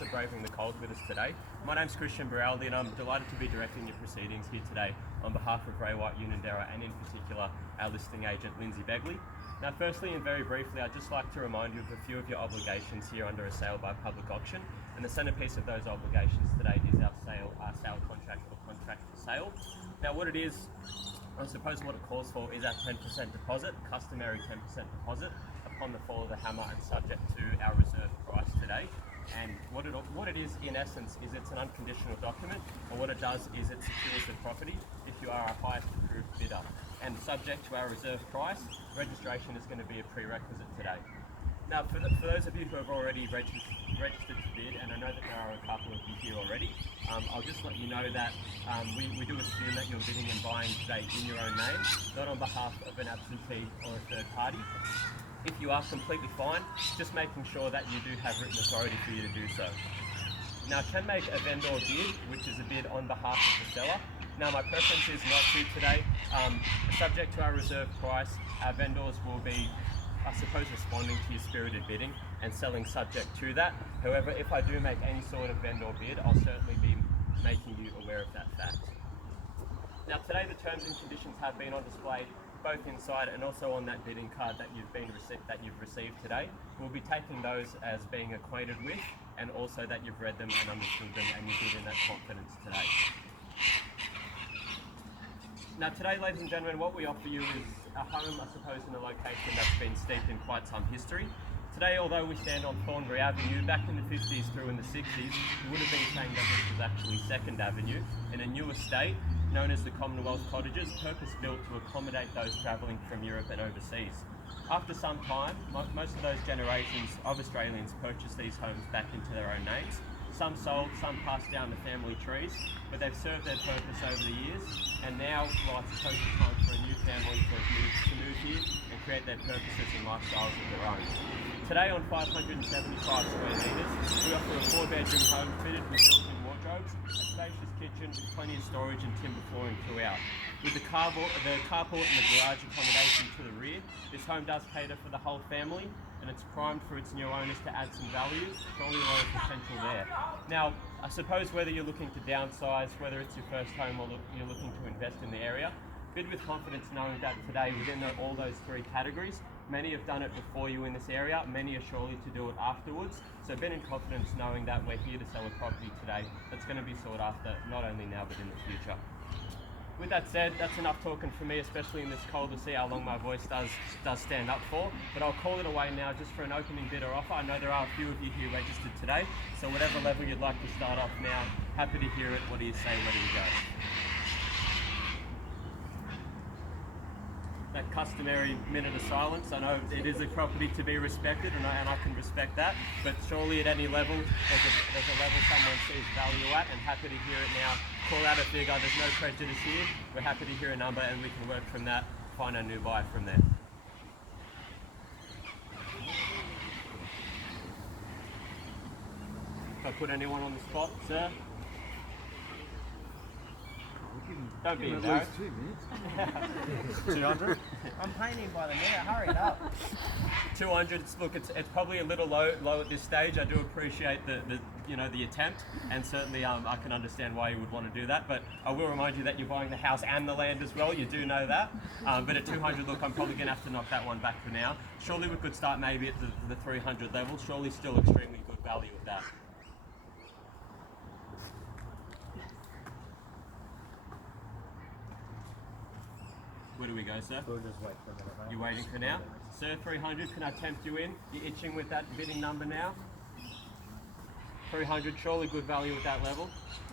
for braving the cold with us today. My name's Kristian Baraldi and I'm delighted to be directing your proceedings here today on behalf of Ray White Unanderra and in particular our listing agent Lindsay Begley. Now firstly and very briefly, I'd just like to remind you of a few of your obligations here under a sale by public auction, and the centrepiece of those obligations today is our sale contract or contract for sale. Now what it is, I suppose what it calls for is our 10% deposit, customary 10% deposit upon the fall of the hammer and subject to our reserve price today. And what it is in essence is it's an unconditional document, and what it does is it secures the property if you are our highest approved bidder. And subject to our reserve price, registration is going to be a prerequisite today. Now for those of you who have already registered to bid, and I know that there are a couple of you here already, I'll just let you know that we do assume that you're bidding and buying today in your own name, not on behalf of an absentee or a third party. If you are completely fine, just making sure that you do have written authority for you to do so. Now I can make a vendor bid, which is a bid on behalf of the seller. Now my preference is not to today. Subject to our reserve price, our vendors will be, I suppose, responding to your spirited bidding and selling subject to that. However, if I do make any sort of vendor bid, I'll certainly be making you aware of that fact. Now today the terms and conditions have been on display both inside and also on that bidding card that you've received today. We'll be taking those as being acquainted with, and also that you've read them and understood them and you bid in that confidence today. Now today, ladies and gentlemen, what we offer you is a home, I suppose, in a location that's been steeped in quite some history. Today, although we stand on Thornbury Avenue, back in the 50s through in the 60s, you would have been saying that this was actually 2nd Avenue in a new estate known as the Commonwealth Cottages, purpose-built to accommodate those travelling from Europe and overseas. After some time, most of those generations of Australians purchased these homes back into their own names. Some sold, some passed down the family trees, but they've served their purpose over the years, and now, well, I suppose it's time for a new family to move here and create their purposes and lifestyles of their own. Today on 575 square metres, we offer a 4-bedroom home fitted with built-in wardrobes, a spacious kitchen with plenty of storage and timber flooring throughout. With the carport and the garage accommodation to the rear, this home does cater for the whole family, and it's primed for its new owners to add some value. Surely a lot of potential there. Now, I suppose whether you're looking to downsize, whether it's your first home or you're looking to invest in the area, bid with confidence knowing that today within all those 3 categories, many have done it before you in this area, many are surely to do it afterwards. So bid in confidence knowing that we're here to sell a property today that's going to be sought after not only now but in the future. With that said, that's enough talking for me, especially in this cold, to see how long my voice does stand up for. But I'll call it away now just for an opening bid or offer. I know there are a few of you here registered today, so whatever level you'd like to start off now, happy to hear it. What do you say? Ready to go? That customary minute of silence. I know it is a property to be respected, and I can respect that, but surely at any level, there's a level someone sees value at, and happy to hear it now. Call out a figure, there's no prejudice here. We're happy to hear a number and we can work from that, find a new buyer from there. If I put anyone on the spot, sir? Don't be embarrassed. 200? I'm painting by the minute, hurry it up. 200. Look, it's probably a little low at this stage. I do appreciate the attempt, and certainly I can understand why you would want to do that. But I will remind you that you're buying the house and the land as well. You do know that. But at 200, look, I'm probably going to have to knock that one back for now. Surely we could start maybe at the 300 level. Surely still extremely good value at that. Where do we go, sir? We'll just wait for a minute, mate. You're waiting for now? Sir, 300, can I tempt you in? You're itching with that bidding number now? 300, surely good value at that level.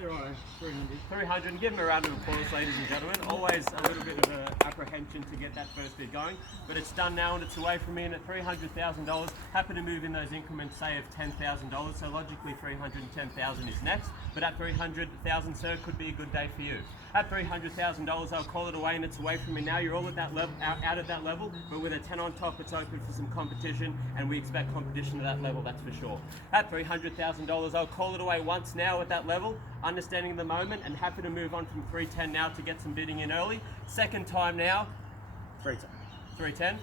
You're right, 300. 300, and give them a round of applause, ladies and gentlemen. Always a little bit of apprehension to get that first bid going, but it's done now and it's away from me, and at $300,000, happy to move in those increments, say, of $10,000, so logically $310,000 is next, but at $300,000, sir, could be a good day for you. At $300,000, I'll call it away, and it's away from me now. You're all at that level, out at that level, but with a 10 on top, it's open for some competition, and we expect competition at that level, that's for sure. At $300,000, I'll call it away once now at that level, understanding the moment, and happy to move on from 310 now to get some bidding in early. Second time now, 310. 310.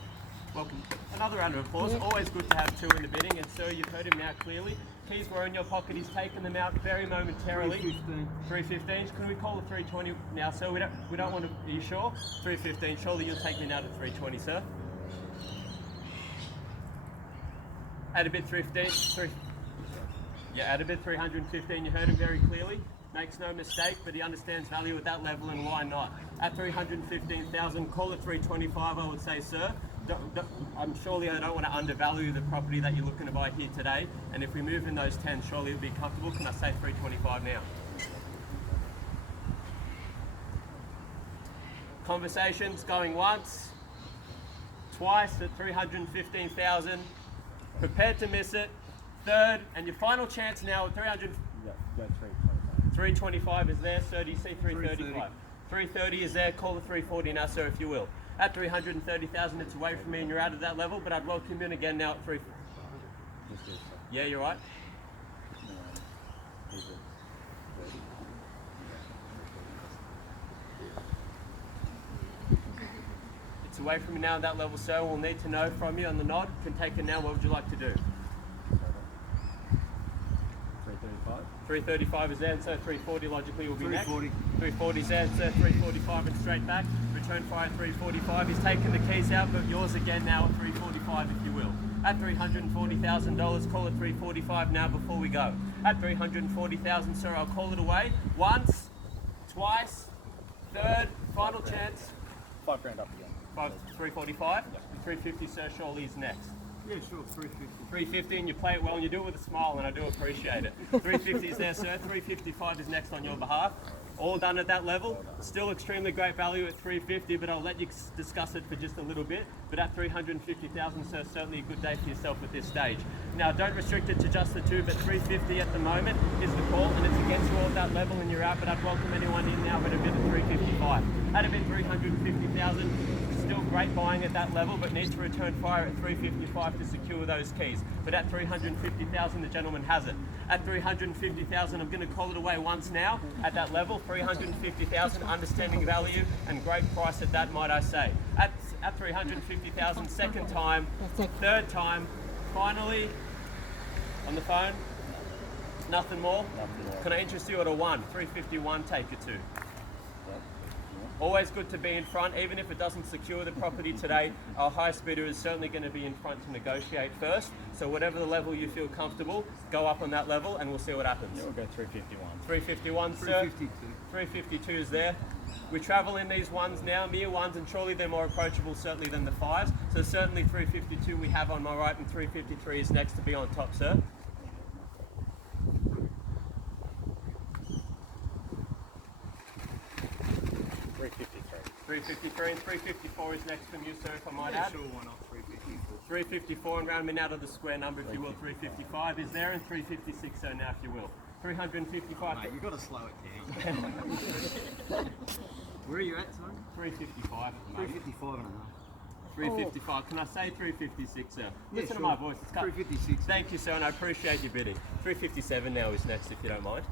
Welcome. Another round of applause. Always good to have two in the bidding, and sir, you've heard him now clearly. keys were in your pocket. He's taken them out very momentarily. 315. Can we call it 320 now, sir? We don't want to. Are you sure? 315. Surely you'll take me now to 320, sir. Add a bit 315. Yeah, add a bit 315. You heard him very clearly. Makes no mistake, but he understands value at that level, and why not? At 315,000, call it 325, I would say, sir. I'm surely I don't want to undervalue the property that you're looking to buy here today. And if we move in those 10, surely it'll be comfortable. Can I say 325 now? Conversations going once, twice at 315,000. Prepared to miss it. Third, and your final chance now at 300. Yeah, go 325 is there, sir. Do you see 335? 330 is there. Call the 340 now, sir, if you will. At 330,000, it's away from me, and you're out of that level. But I'd welcome you in again now at 3. Yeah, you're right. It's away from me now at that level, sir. We'll need to know from you on the nod. Can take it now. What would you like to do? 335 is there, and so 340 logically will be 340. Next. 340 is there, and so 345 and straight back. Return fire 345. He's taken the keys out, but yours again now at 345 if you will. At $340,000, call it 345 now before we go. At 340,000, sir, I'll call it away. Once, twice, third, final chance. $5 grand up again. 345? Yeah. 350, sir, surely is next. Yeah, sure, 350. 350, and you play it well, and you do it with a smile, and I do appreciate it. 350 is there, sir. 355 is next on your behalf. All done at that level. Still extremely great value at 350, but I'll let you discuss it for just a little bit. But at 350,000, sir, certainly a good day for yourself at this stage. Now, don't restrict it to just the two, but 350 at the moment is the call, and it's against you all at that level, and you're out. But I'd welcome anyone in now at a bid at 355. At a bid 350,000. Still great buying at that level, but needs to return fire at 355 to secure those keys. But at 350,000, the gentleman has it. At 350,000, I'm going to call it away once now. At that level, 350,000, understanding value and great price at that, might I say. At 350,000, second time, third time, finally on the phone. Nothing more. Can I interest you at a 1? 351, take it to. Always good to be in front, even if it doesn't secure the property today. Our highest bidder is certainly going to be in front to negotiate first. So whatever the level you feel comfortable, go up on that level and we'll see what happens. Yeah, we'll go 351. 351, sir. 352. 352 is there. We travel in these ones now, mere ones, and surely they're more approachable certainly than the 5s. So certainly 352 we have on my right, and 353 is next to be on top, sir. 353 and 354 is next from you, sir, if I might add. Sure, why not? 354. 354 and round me out of the square number, if you will. 355 is there, and 356, sir, now if you will. 355. Mate, you've got to slow it down. Where are you at, son? 355 at the moment. 355 and a half. 355. Can I say 356, sir? Listen to sure. my voice. It's cut. 356. Thank you, sir, and I appreciate your bidding. 357 now is next, if you don't mind.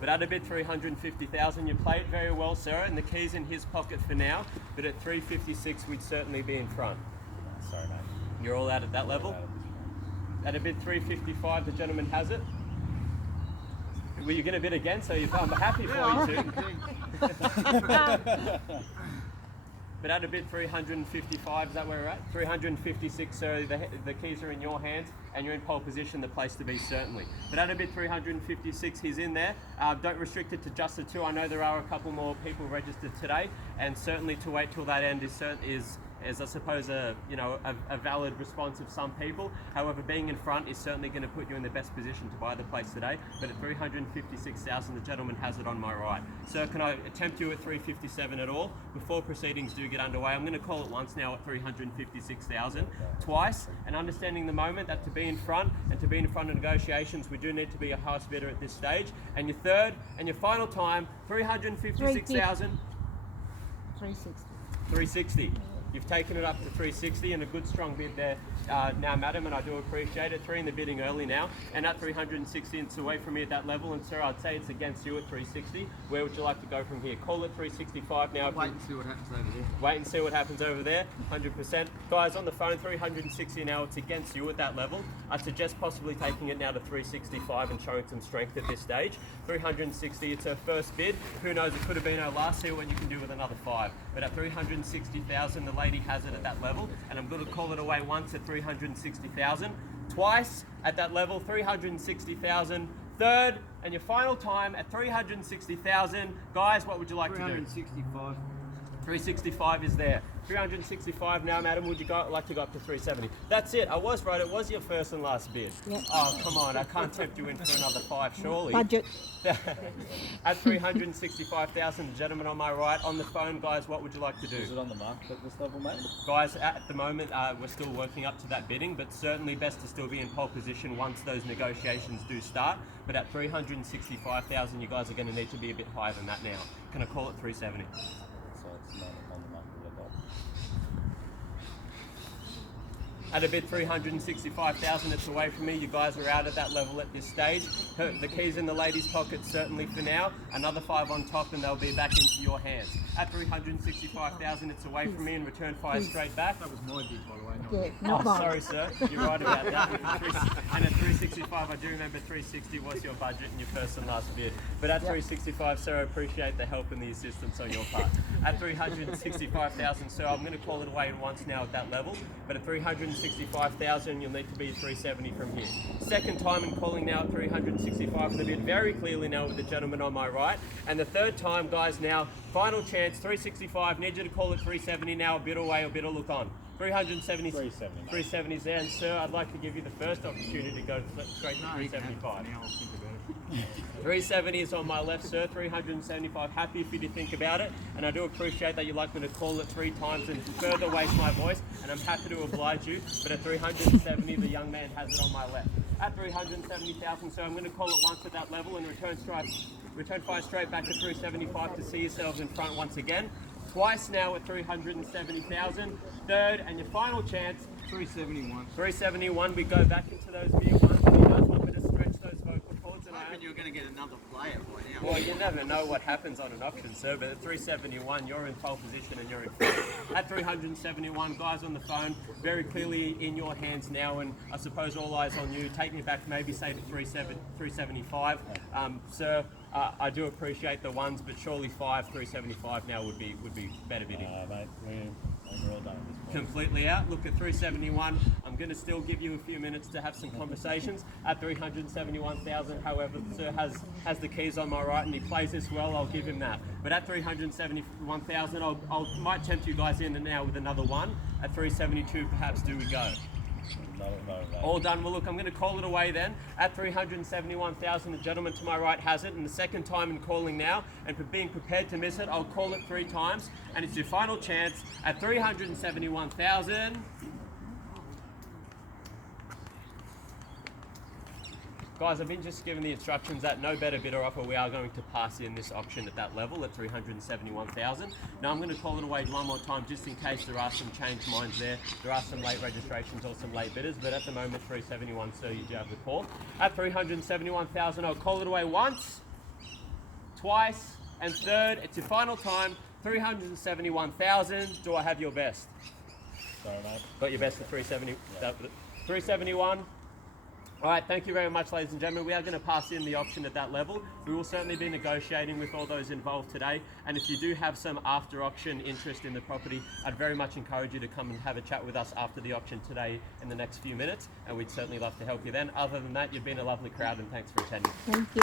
But at a bid 350,000, you play it very well, sir, and the key's in his pocket for now. But at 356, we'd certainly be in front. Sorry, mate. You're all out at that level? At a bid 355, the gentleman has it. Were you going to bid again? So I'm happy for you too. But at a bid 355, is that where we're at? 356, so the keys are in your hands and you're in pole position, the place to be certainly. But at a bid 356, he's in there. Don't restrict it to just the 2. I know there are a couple more people registered today, and certainly to wait till that end is I suppose a valid response of some people. However, being in front is certainly going to put you in the best position to buy the place today. But at 356,000, the gentleman has it on my right. Sir, can I attempt you at 357 at all? Before proceedings do get underway, I'm going to call it once now at 356,000, twice, and understanding the moment that to be in front and to be in front of negotiations, we do need to be a highest bidder at this stage. And your third and your final time, 356,000. 360. 360. You've taken it up to 360 and a good strong bid there now, madam, and I do appreciate it. 3 in the bidding early now, and at 360, it's away from me at that level. And sir, I'd say it's against you at 360. Where would you like to go from here? Call it 365 now. Wait and see what happens over there. Wait and see what happens over there. 100%. Guys, on the phone, 360 now. It's against you at that level. I'd suggest possibly taking it now to 365 and showing some strength at this stage. 360, it's her first bid. Who knows, it could have been her last. See what you can do with another 5. But at 360,000, the lady has it at that level. And I'm going to call it away once at 360,000. Twice at that level, 360,000. Third, and your final time at 360,000. Guys, what would you like to do? 365. 365 is there. 365 now, madam. Would you like to go up to 370? That's it. I was right. It was your first and last bid. Yep. Oh, come on. I can't tempt you in for another 5, surely. Budget. At 365,000, the gentleman on my right on the phone, guys, what would you like to do? Is it on the market at this level, mate? Guys, at the moment, we're still working up to that bidding, but certainly best to still be in pole position once those negotiations do start. But at 365,000, you guys are going to need to be a bit higher than that now. Can I call it 370? So it's not on the market at all. At a bid 365,000, it's away from me. You guys are out at that level at this stage. The key's in the lady's pocket certainly for now. Another 5 on top and they'll be back into your hands. At 365,000, it's away from me and return fire straight back. That was my bid, by the way. Yeah, Oh, not mine. sorry, sir. You're right about that. And at 365, I do remember 360 was your budget and your first and last bid. But at 365, sir, I appreciate the help and the assistance on your part. At 365,000, sir, I'm going to call it away once now at that level. But at 365,000, you'll need to be 370 from here. Second time in calling now at 365 for the bid, very clearly now with the gentleman on my right. And the third time, guys, now, final chance, 365. Need you to call it 370 now, a bit away or bit of look on. 370. 370, mate. 370 is there, and sir, I'd like to give you the first opportunity to go straight to 375. Now I'll think about it. 370 is on my left, sir. 375. Happy for you to think about it, and I do appreciate that you'd like me to call it 3 times and further waste my voice, and I'm happy to oblige you. But at 370, the young man has it on my left. At 370,000, sir, I'm going to call it once at that level and return fire straight back to 375 to see yourselves in front once again. Twice now at 370,000. Third and your final chance, 371. 371. We go back into those mere ones, and he does want me to stretch those vocal cords. And I reckon you're going to get another player by now. well, you never know what happens on an auction, sir, but at 371, you're in pole position and you're in front. At 371, guys on the phone, very clearly in your hands now, and I suppose all eyes on you. Take me back, maybe say to 375. Sir, I do appreciate the ones, but surely 375 now would be better bidding. Mate, we're all done at this point. Completely out. Look at 371. I'm going to still give you a few minutes to have some conversations. At 371,000, however, sir has the keys on my right and he plays this well, I'll give him that. But at 371,000, I might tempt you guys in now with another one. At 372, perhaps do we go? No, mate. All done. Well, look, I'm going to call it away then. At 371,000, the gentleman to my right has it. And the second time in calling now, and for being prepared to miss it, I'll call it 3 times. And it's your final chance at 371,000. Guys, I've been just given the instructions that no better bidder offer. We are going to pass in this auction at that level at 371,000. Now I'm going to call it away one more time just in case there are some changed minds there. There are some late registrations or some late bidders, but at the moment 371, so you do have the call. At 371,000, I'll call it away once, twice, and third. It's your final time, 371,000. Do I have your best? Sorry, mate. Got your best at 370. Yeah. 371. All right, thank you very much, ladies and gentlemen. We are going to pass in the auction at that level. We will certainly be negotiating with all those involved today. And if you do have some after-auction interest in the property, I'd very much encourage you to come and have a chat with us after the auction today in the next few minutes. And we'd certainly love to help you then. Other than that, you've been a lovely crowd and thanks for attending. Thank you.